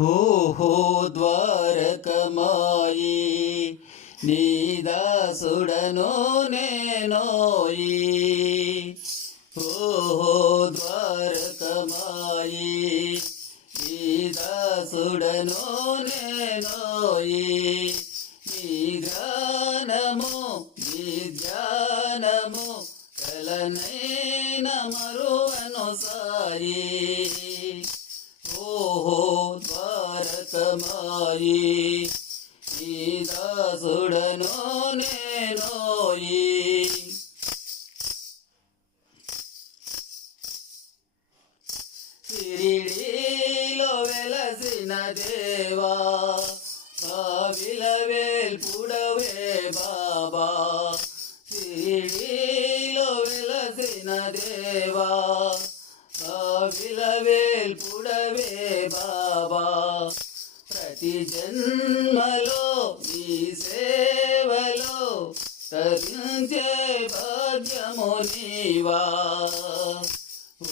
ఓహో ద్వారకమాయి నీ దాసుడను నేనోయి. ఓహో ద్వారకమాయి నీ దాసుడను నేనోయి. నీ గానము నీ ధ్యానము కలనైన మరువను సాయి. ఓహో ద్వారకమాయి నీ దాసుడను నేనోయి. షిరిడీలో వెలసిన దేవా బావిల వేల్పుడవే బాబా. షిరిడీలో వెలసిన దేవా బావిల వేల్పుడవే బాబా. ప్రతి జన్మలో నీ సేవలో తరించే భాగ్యము నీవా.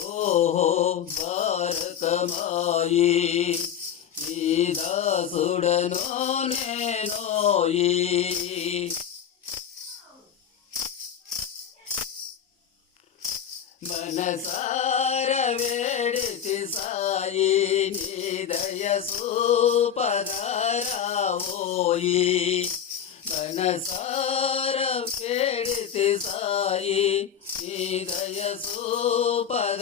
ఓహో ద్వారకమాయి నీ దాసుడను నేనోయి. మనసార వేడితి సాయి నీ దయ సూపగారావోయి. మనసార వేడితి సాయి నీ దయ సూపగారావోయి.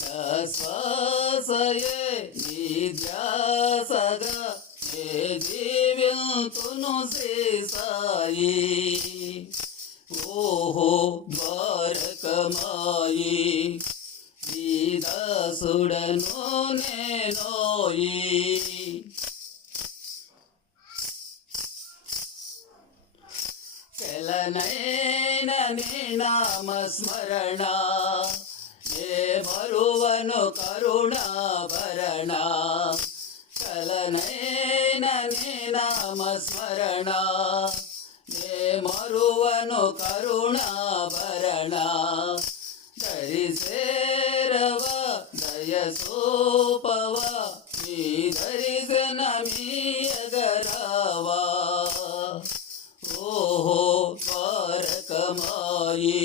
నా శ్వాసయే నీ ధ్యాసగా నే జీవింతును శ్రీ సాయి. ఓహో ద్వారకమాయి నీ దాసుడను నేనోయి. కలనైన నీ నామస్మరణ నే మరువను కరుణాభరణ. కలనైన నీ నామస్మరణ నే మరువను కరుణాభరణ. దరిసేరవ దయ సోపవ నీ దర్శనమీయగరావా. ఓహో ద్వారకమాయి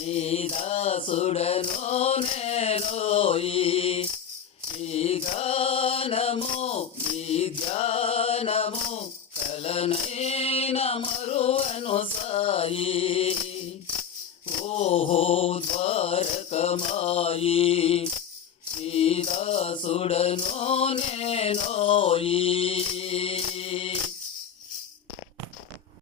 నీ దాసుడను నేనోయి. నీ గానము నీ ధ్యానము కలనైన మరువను సాయి. ఓహో ద్వారకమాయి నీ దాసుడను నేనోయి.